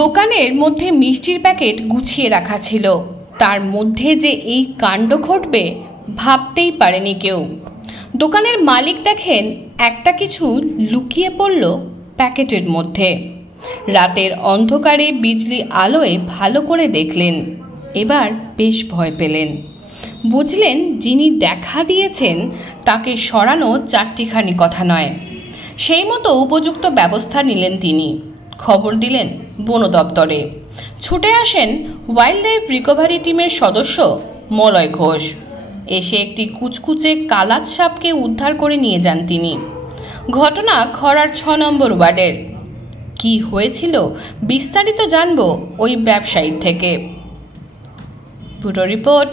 দোকানের মধ্যে মিষ্টির প্যাকেট গুছিয়ে রাখা ছিল, তার মধ্যে যে এই কাণ্ড ঘটবে ভাবতেই পারেনি কেউ। দোকানের মালিক দেখেন একটা কিছু লুকিয়ে পড়ল প্যাকেটের মধ্যে। রাতের অন্ধকারে বিজলি আলোয় ভালো করে দেখলেন, এবার বেশ ভয় পেলেন। বুঝলেন যিনি দেখা দিয়েছেন তাকে সরানো চারটিখানি কথা নয়। সেই মতো উপযুক্ত ব্যবস্থা নিলেন তিনি। খবর দিলেন বন দপ্তরে। ছুটে আসেন ওয়াইল্ড লাইফ রিকভারি টিমের সদস্য মলয় ঘোষ। এসে একটি কুচকুচে কালাত সাপকে উদ্ধার করে নিয়ে যান তিনি। ঘটনা খড়ার 6 নম্বর ওয়ার্ডের। কি হয়েছিল বিস্তারিত জানবো ওই ব্যবসায়ীর থেকে। পুরো রিপোর্ট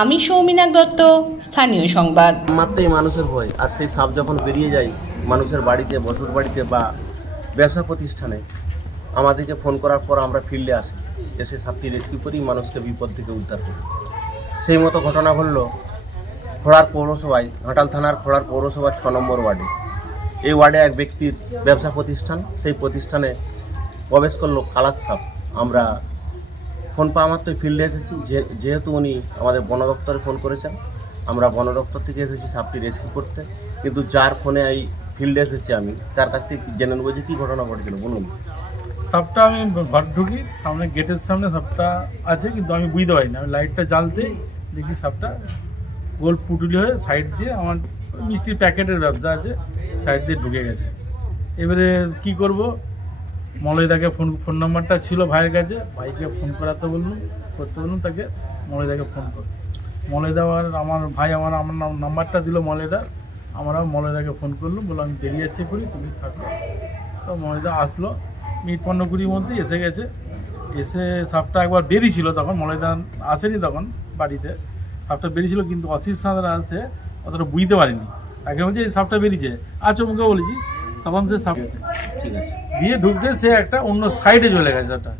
আমি সৌমিনাক দত্ত, স্থানীয় সংবাদ। মাত্রই মানুষের ভয়, আর সেই সাপ যখন বেরিয়ে যায় মানুষের বাড়িতে, বসত বাড়িতে বা ব্যবসা প্রতিষ্ঠানে, আমাদেরকে ফোন করার পর আমরা ফিল্ডে আসি, এসে সাপটি রেস্কিউ করি, মানুষকে বিপদ থেকে উদ্ধার করি। সেই মতো ঘটনা ঘটল খোড়ার পৌরসভায়, ঘাটাল থানার খোড়ার পৌরসভার 6 নম্বর ওয়ার্ডে। এই ওয়ার্ডে এক ব্যক্তির ব্যবসা প্রতিষ্ঠান, সেই প্রতিষ্ঠানে প্রবেশ করলো কালাত সাপ। আমরা ফোন পাওয়া মাত্রই ফিল্ডে এসেছি। যেহেতু উনি আমাদের বন দপ্তরে ফোন করেছেন, আমরা বন দপ্তর থেকে এসেছি সাপটি রেস্কিউ করতে। কিন্তু যার ফোনে এই ফিল্ডে এসেছি আমি, তার কাছ থেকে জেনে নেবো যে কী ঘটনা ঘটেছিল। বলুন। সাপটা আমি ঘর ঢুকি, সামনে গেটের সামনে সাপটা আছে, কিন্তু আমি বুঝতে পারি না। আমি লাইটটা জ্বালতে দেখি সাপটা গোল পুটুলি হয়ে সাইড দিয়ে, আমার মিষ্টির প্যাকেটের ব্যবসা আছে, সাইড দিয়ে ঢুকে গেছে। এবারে কি করব, মলয়দাকে ফোন নাম্বারটা ছিল ভাইয়ের কাছে, ভাইকে ফোন করতে বললাম, তাকে মলয়দাকে ফোন করো। মলয়দা আর আমার ভাই আমার নাম্বারটা দিল মলয়দা, আমরাও মলয়দাকে ফোন করলাম, বললাম আমি বেরিয়ে যাচ্ছি করি, তুমি থাকো। তো মলয়দা আসলো, মিনিট 15-20 মধ্যেই এসে গেছে। এসে সাপটা একবার বেরিয়েছিল, তখন মলয়দা আসেনি তখন বাড়িতে। সাপটা বেরিয়েছিল, কিন্তু অশিস সাঁতরা আছে অতটা বুঝতে পারিনি। তাকে বলছি এই সাপটা বেরিয়েছে, আচ্ছা মুখে বলেছি, তখন সে সাপ ঠিক আছে দিয়ে ঢুকতে সে একটা অন্য সাইডে চলে গেছে। ওটা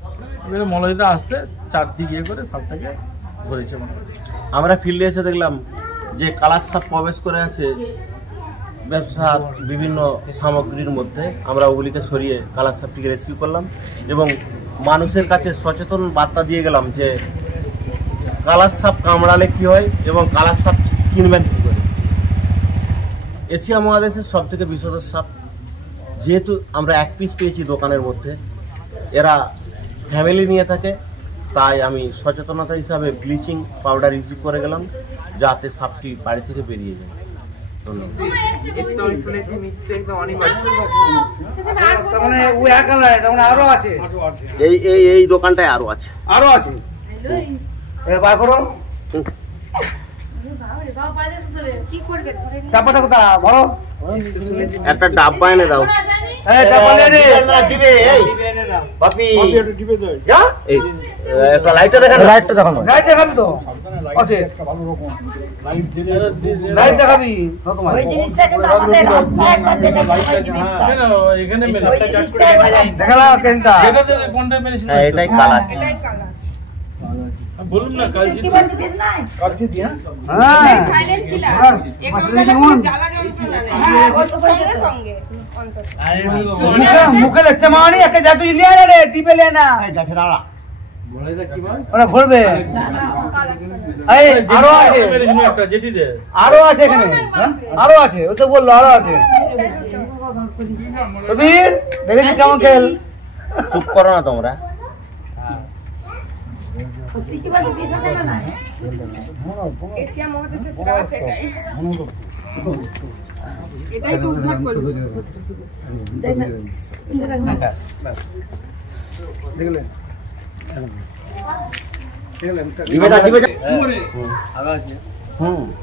এবারে মলয়দা আসতে চারদিকে ইয়ে করে সাপটাকে ধরেছে। আমরা ফিল্ডে এসে দেখলাম যে কালাত সাপ প্রবেশ করে আছে ব্যবসার বিভিন্ন সামগ্রীর মধ্যে। আমরা ওগুলিকে সরিয়ে কালাত সাপটিকে রেস্কিউ করলাম এবং মানুষের কাছে সচেতন বার্তা দিয়ে গেলাম যে কালাত সাপ কামড়ালে কী হয় এবং কালাত সাপ চিনবেন কী করে। এশিয়া মহাদেশের সবথেকে বিষধর সাপ। যেহেতু আমরা 1 পিস পেয়েছি দোকানের মধ্যে, এরা ফ্যামিলি নিয়ে থাকে, তাই আমি সচেতনতা হিসাবে ব্লিচিং পাউডার ইউজ করে গেলাম যাতে সাপটি বাড়ি থেকে বেরিয়ে যায়। এই দোকানটায় আরো আছে। একটা ডাব্বা এনে দাও। লাইটটা দেখাবি তো, লাইট দেখাবি এটাই কালার। বলুন না, মুখে লাগছে মানি একটা জাদু লিয়া না রে, টিপে লিয়া না যাচ্ছে দাঁড়া ওরা ভরবে। আরো আছে, আরো আছে এখানে, আরো আছে, ও তো বললো আরো আছে। কবির দেখেছি কেমন খেল। চুপ করো না তোমরা।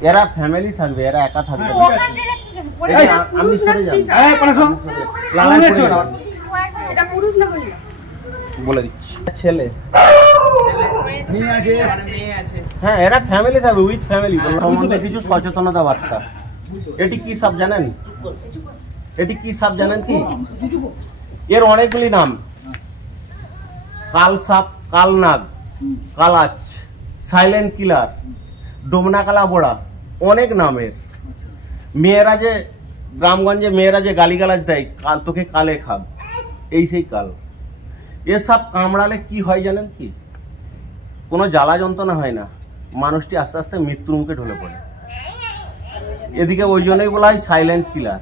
এরা ফ্যামিলি থাকবে, এরা একা থাকবে। বলে দিচ্ছি ছেলে, হ্যাঁ এরা ফ্যামিলি থাকবে, উইথ ফ্যামিলি। সম্বন্ধে কিছু সচেতনতা বার্তা। এটি কি সাপ জানেন? এটি কি সাপ জানেন কি? এর অনেকগুলি নাম। কাল সাপ, কালনাগ, কালাচ, সাইলেন্ট কিলার, ডোমনা কালা বোড়া, অনেক নামের। মেয়েরা যে গ্রামগঞ্জে মেয়েরা যে গালিগালাজ দেয়, কাল তোকে কালে খাব, এই সেই কাল। এসব কামড়ালে কি হয় জানেন কি? কোনো জ্বালা যন্ত্রণা হয় না, মানুষটি আস্তে আস্তে মৃত্যুর মুখে ঢলে পড়ে। এদিকে ওই জন্যই বলা হয় সাইলেন্ট কিলার।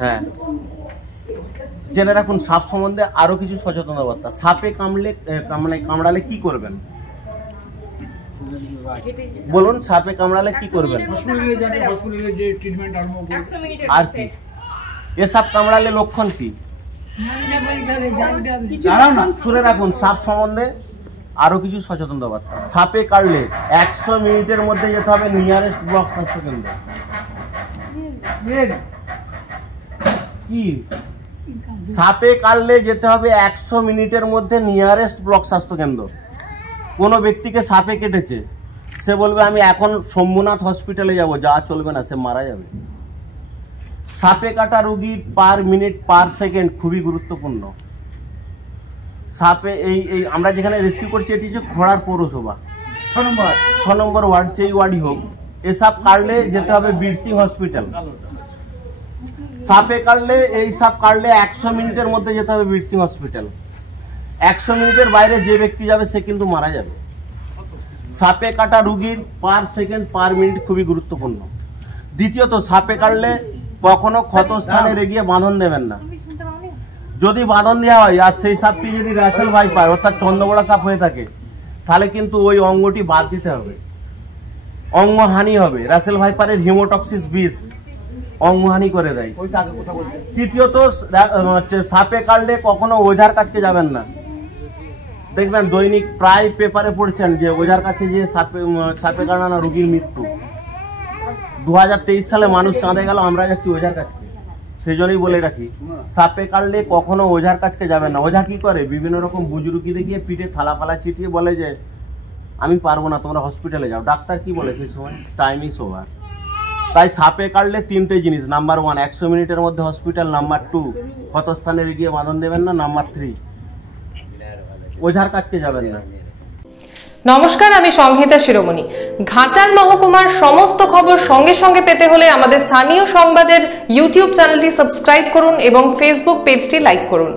হ্যাঁ, জেনে রাখুন সাপ সম্বন্ধে আরো কিছু সচেতনতা বার্তা। সাপে কামড়ালে কি করবেন বলুন? সাপে কামড়ালে কি করবেন? আর কি? এসব কামড়ালে লক্ষণ কি? শুনে রাখুন সাপ সম্বন্ধে আরো কিছু সচেতনতা বার্তা। সাপে কাটলে 100 মিনিটের মধ্যে যেতে হবে নিয়ারেস্ট ব্লক স্বাস্থ্য কেন্দ্র। কি? সাপে কাটলে যেতে হবে 100 মিনিটের মধ্যে নিয়ারেস্ট ব্লক স্বাস্থ্য কেন্দ্র। কোনো ব্যক্তিকে সাপে কেটেছে, সে বলবে আমি এখন শম্ভুনাথ হসপিটালে যাব, যা চলবে না, সে মারা যাবে। সাপে কাটা রোগীর পার মিনিট পার সেকেন্ড খুবই গুরুত্বপূর্ণ। সাপে এই আমরা যেখানে রেস্কিউ করছি এটি হচ্ছে খোড়ার পৌরসভা 6 নম্বর ওয়ার্ড, যেই ওয়ার্ডই হোক। এসব কাটলে যেতে হবে বীরসিং হসপিটাল। সাপে কাটলে এই সাপ কাটলে 100 মিনিটের মধ্যে যেতে হবে বীরসিং হসপিটাল। 100 মিনিটের বাইরে যে ব্যক্তি যাবে সে কিন্তু মারা যাবে। সাপে কাটা রোগীর পার সেকেন্ড পার মিনিট খুবই গুরুত্বপূর্ণ। দ্বিতীয়ত, সাপে কাটলে কখনো ক্ষতস্থানে রেগিয়ে বাঁধন দেবেন না। যদি বাঁধন দেওয়া হয় আর সেই সাপটি যদি রাসেল ভাইপার অর্থাৎ চন্দ্রবড়া সাপ হয়ে থাকে, তাহলে কিন্তু ওই অঙ্গটি বাদ দিতে হবে, অঙ্গহানি হবে। রাসেল ভাইপারের হিমোটক্সিস বিষ অঙ্গহানি করে দেয়। তৃতীয়ত, সাপে কাটলে কখনো ওঝার কাছে যাবেন না। দেখবেন দৈনিক প্রায় পেপারে পড়ছেন যে ওঝার কাছে যে সাপে কাটানো রোগীর মৃত্যু। 2023 সালে মানুষ চাঁদে গেল, আমরা যাচ্ছি ওঝার কাছে। সেই জন্যই বলে রাখি, সাপে কাটলে কখনো ওঝার কাছে যাবেন না। ওঝা কি করে? বিভিন্ন রকম বুজুর্গি দেখিয়ে পিঠে থালা ফালা চিটিয়ে বলে যে আমি পারবো না, তোমরা হসপিটালে যাও। ডাক্তার কি বলে সেই সময়? Time is over. তাই সাপে কাটলে 3টে জিনিস: নাম্বার 1 100 মিনিটের মধ্যে হসপিটাল, নাম্বার 2 ক্ষতস্থানে গিয়ে বাঁধন দেবেন না, নাম্বার 3 ওঝার কাছে যাবেন না। নমস্কার, আমি সংহিতা শিরোমণি। ঘাটাল মহকুমার সমস্ত খবর সঙ্গে সঙ্গে পেতে হলে আমাদের স্থানীয় সংবাদের ইউটিউব চ্যানেলটি সাবস্ক্রাইব করুন এবং ফেসবুক পেজটি লাইক করুন।